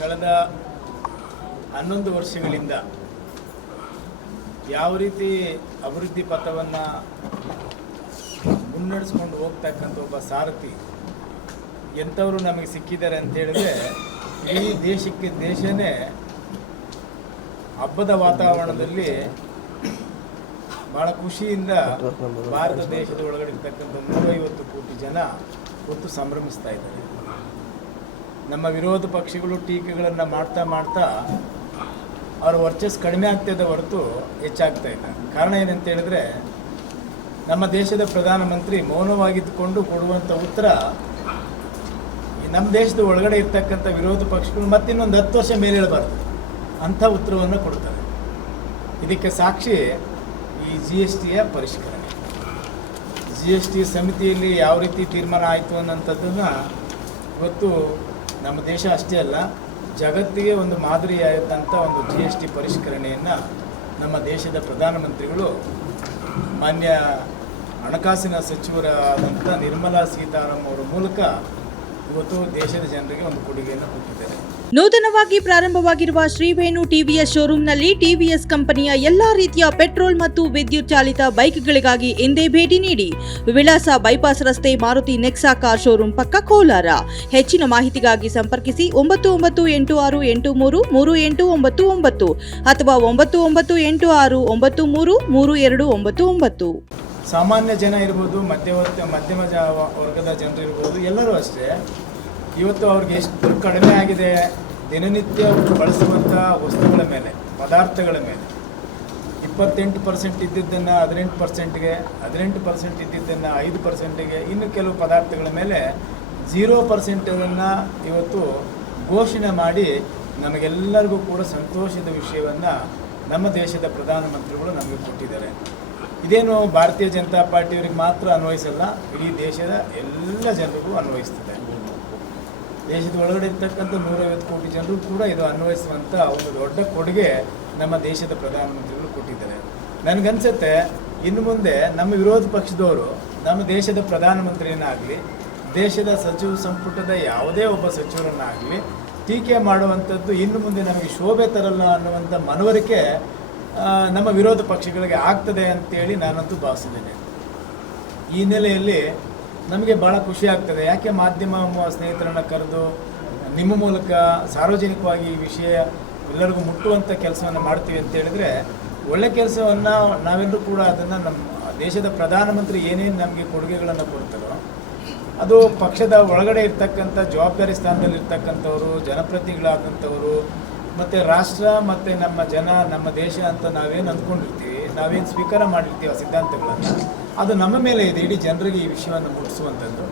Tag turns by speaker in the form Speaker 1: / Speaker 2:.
Speaker 1: ಕಳೆದ ಹನ್ನೊಂದು ವರ್ಷಗಳಿಂದ ಯಾವ ರೀತಿ ಅಭಿವೃದ್ಧಿ ಪಥವನ್ನು ಮುನ್ನಡೆಸ್ಕೊಂಡು ಹೋಗ್ತಕ್ಕಂಥ ಒಬ್ಬ ಸಾರಥಿ ಎಂಥವರು ನಮಗೆ ಸಿಕ್ಕಿದ್ದಾರೆ ಅಂತ ಹೇಳಿದ್ರೆ, ಈ ದೇಶಕ್ಕೆ ದೇಶನೇ ಹಬ್ಬದ ವಾತಾವರಣದಲ್ಲಿ ಭಾಳ ಖುಷಿಯಿಂದ ಭಾರತ ದೇಶದ ಒಳಗಡೆ ಇರ್ತಕ್ಕಂಥ ನೂರೈವತ್ತು ಕೋಟಿ ಜನ ಹೊತ್ತು ಸಂಭ್ರಮಿಸ್ತಾ ಇದ್ದಾರೆ. ನಮ್ಮ ವಿರೋಧ ಪಕ್ಷಗಳು ಟೀಕೆಗಳನ್ನು ಮಾಡ್ತಾ ಮಾಡ್ತಾ ಅವರ ವರ್ಚಸ್ ಕಡಿಮೆ ಆಗ್ತಿದ್ದ ಹೊರತು ಹೆಚ್ಚಾಗ್ತಾ ಇಲ್ಲ ಕಾರಣ ಏನಂತ ಹೇಳಿದ್ರೆ, ನಮ್ಮ ದೇಶದ ಪ್ರಧಾನಮಂತ್ರಿ ಮೌನವಾಗಿದ್ದುಕೊಂಡು ಕೊಡುವಂಥ ಉತ್ತರ ನಮ್ಮ ದೇಶದ ಒಳಗಡೆ ಇರ್ತಕ್ಕಂಥ ವಿರೋಧ ಪಕ್ಷಗಳು ಮತ್ತಿನ್ನೊಂದು ಹತ್ತು ವರ್ಷ ಮೇಲೆ ಹೇಳಬಾರ್ದು ಅಂಥ ಉತ್ತರವನ್ನು ಕೊಡ್ತಾರೆ. ಇದಕ್ಕೆ ಸಾಕ್ಷಿ ಈ ಜಿ ಎಸ್ ಟಿಯ ಪರಿಷ್ಕರಣೆ. ಜಿ ಎಸ್ ಟಿ ಸಮಿತಿಯಲ್ಲಿ ಯಾವ ರೀತಿ ತೀರ್ಮಾನ ಆಯಿತು ಅನ್ನೋಂಥದ್ದನ್ನು ಇವತ್ತು ನಮ್ಮ ದೇಶ ಅಷ್ಟೇ ಅಲ್ಲ, ಜಗತ್ತಿಗೆ ಒಂದು ಮಾದರಿಯಾದಂಥ ಒಂದು ಜಿ ಎಸ್ ಟಿ ಪರಿಷ್ಕರಣೆಯನ್ನು ನಮ್ಮ ದೇಶದ ಪ್ರಧಾನಮಂತ್ರಿಗಳು, ಮಾನ್ಯ ಹಣಕಾಸಿನ ಸಚಿವರಾದಂಥ ನಿರ್ಮಲಾ ಸೀತಾರಾಮ್ ಅವರ ಮೂಲಕ ಇವತ್ತು ದೇಶದ ಜನರಿಗೆ ಒಂದು ಕೊಡುಗೆಯನ್ನು ಕೊಟ್ಟಿದ್ದಾರೆ.
Speaker 2: ನೂತನವಾಗಿ ಪ್ರಾರಂಭವಾಗಿರುವ ಶ್ರೀವೇಣು ಟಿವಿಎಸ್ ಶೋರೂಮ್ನಲ್ಲಿ ಟಿವಿಎಸ್ ಕಂಪನಿಯ ಎಲ್ಲಾ ರೀತಿಯ ಪೆಟ್ರೋಲ್ ಮತ್ತು ವಿದ್ಯುತ್ ಚಾಲಿತ ಬೈಕ್ಗಳಿಗಾಗಿ ಎಂದೇ ಭೇಟಿ ನೀಡಿ ವಿಳಾಸ ಬೈಪಾಸ್ ರಸ್ತೆ ಮಾರುತಿ ನೆಕ್ಸಾ ಕಾರ್ ಶೋರೂಮ್ ಪಕ್ಕ ಕೋಲಾರ. ಹೆಚ್ಚಿನ ಮಾಹಿತಿಗಾಗಿ ಸಂಪರ್ಕಿಸಿ ಒಂಬತ್ತು ಒಂಬತ್ತು ಎಂಟು ಆರು ಎಂಟು ಮೂರು ಮೂರು ಎಂಟು ಒಂಬತ್ತು ಒಂಬತ್ತು ಅಥವಾ ಒಂಬತ್ತು ಒಂಬತ್ತು ಎಂಟು ಆರು ಒಂಬತ್ತು ಮೂರು ಮೂರು ಎರಡು ಒಂಬತ್ತು ಒಂಬತ್ತು.
Speaker 1: ಸಾಮಾನ್ಯ ಜನ ಇರ್ಬೋದು, ಮಧ್ಯವರ್ತಿ, ಮಧ್ಯಮ ಜ ವರ್ಗದ ಜನರು ಇರ್ಬೋದು, ಎಲ್ಲರೂ ಅಷ್ಟೇ. ಇವತ್ತು ಅವ್ರಿಗೆ ಎಷ್ಟು ಕಡಿಮೆ ಆಗಿದೆ ದಿನನಿತ್ಯ ಬಳಸುವಂಥ ವಸ್ತುಗಳ ಮೇಲೆ, ಪದಾರ್ಥಗಳ ಮೇಲೆ. ಇಪ್ಪತ್ತೆಂಟು ಪರ್ಸೆಂಟ್ ಇದ್ದಿದ್ದನ್ನು ಹದಿನೆಂಟು ಪರ್ಸೆಂಟ್ಗೆ, ಹದಿನೆಂಟು ಪರ್ಸೆಂಟ್ ಇದ್ದಿದ್ದನ್ನು ಐದು ಪರ್ಸೆಂಟಿಗೆ, ಇನ್ನು ಕೆಲವು ಪದಾರ್ಥಗಳ ಮೇಲೆ ಝೀರೋ ಪರ್ಸೆಂಟನ್ನು ಇವತ್ತು ಘೋಷಣೆ ಮಾಡಿ ನಮಗೆಲ್ಲರಿಗೂ ಕೂಡ ಸಂತೋಷದ ವಿಷಯವನ್ನು ನಮ್ಮ ದೇಶದ ಪ್ರಧಾನಮಂತ್ರಿಗಳು ನಮಗೆ ಕೊಟ್ಟಿದ್ದಾರೆ. ಇದೇನು ಭಾರತೀಯ ಜನತಾ ಪಾರ್ಟಿಯವರಿಗೆ ಮಾತ್ರ ಅನ್ವಯಿಸಲ್ಲ, ಇಡೀ ದೇಶದ ಎಲ್ಲ ಜನರಿಗೂ ಅನ್ವಯಿಸ್ತದೆ. ದೇಶದ ಒಳಗಡೆ ಇರ್ತಕ್ಕಂಥ ನೂರೈವತ್ತು ಕೋಟಿ ಜನರು ಕೂಡ ಇದು ಅನ್ವಯಿಸುವಂಥ ಒಂದು ದೊಡ್ಡ ಕೊಡುಗೆ ನಮ್ಮ ದೇಶದ ಪ್ರಧಾನಮಂತ್ರಿಗಳು ಕೊಟ್ಟಿದ್ದಾರೆ. ನನಗನ್ಸುತ್ತೆ, ಇನ್ನು ಮುಂದೆ ನಮ್ಮ ವಿರೋಧ ಪಕ್ಷದವರು ನಮ್ಮ ದೇಶದ ಪ್ರಧಾನಮಂತ್ರಿಯನ್ನಾಗಲಿ, ದೇಶದ ಸಚಿವ ಸಂಪುಟದ ಯಾವುದೇ ಒಬ್ಬ ಸಚಿವರನ್ನಾಗಲಿ ಟೀಕೆ ಮಾಡುವಂಥದ್ದು ಇನ್ನು ಮುಂದೆ ನಮಗೆ ಶೋಭೆ ತರಲ್ಲ ಅನ್ನುವಂಥ ಮನವರಿಕೆ ನಮ್ಮ ವಿರೋಧ ಪಕ್ಷಗಳಿಗೆ ಆಗ್ತದೆ ಅಂತೇಳಿ ನಾನಂತೂ ಭಾವಿಸಿದ್ದೇನೆ ಈ ಹಿನ್ನೆಲೆಯಲ್ಲಿ ನಮಗೆ ಭಾಳ ಖುಷಿ ಆಗ್ತದೆ. ಯಾಕೆ ಮಾಧ್ಯಮ ಸ್ನೇಹಿತರನ್ನು ಸ್ನೇಹಿತರನ್ನ ಕರೆದು ನಿಮ್ಮ ಮೂಲಕ ಸಾರ್ವಜನಿಕವಾಗಿ ಈ ವಿಷಯ ಎಲ್ಲರಿಗೂ ಮುಟ್ಟುವಂಥ ಕೆಲಸವನ್ನು ಮಾಡ್ತೀವಿ ಅಂತ ಹೇಳಿದ್ರೆ ಒಳ್ಳೆ ಕೆಲಸವನ್ನು ನಾವೆಲ್ಲರೂ ಕೂಡ ಅದನ್ನು ನಮ್ಮ ದೇಶದ ಪ್ರಧಾನಮಂತ್ರಿ ಏನೇನು ನಮಗೆ ಕೊಡುಗೆಗಳನ್ನು ಕೊಡ್ತಾರೋ, ಅದು ಪಕ್ಷದ ಒಳಗಡೆ ಇರ್ತಕ್ಕಂಥ ಜವಾಬ್ದಾರಿ ಸ್ಥಾನದಲ್ಲಿ ಇರ್ತಕ್ಕಂಥವ್ರು ಜನಪ್ರತಿನಿಧಿಗಳಾದಂಥವರು ಮತ್ತು ರಾಷ್ಟ್ರ ಮತ್ತು ನಮ್ಮ ಜನ, ನಮ್ಮ ದೇಶ ಅಂತ ನಾವೇನು ಅಂದ್ಕೊಂಡಿರ್ತೀವಿ, ನಾವೇನು ಸ್ವೀಕಾರ ಮಾಡಿರ್ತೀವಿ ಆ ಸಿದ್ಧಾಂತಗಳನ್ನು, ಅದು ನಮ್ಮ ಮೇಲೆ ಇದೆ. ಇಡೀ ಜನರಿಗೆ ಈ ವಿಷಯವನ್ನು ಮುಟ್ಟಿಸುವಂಥದ್ದು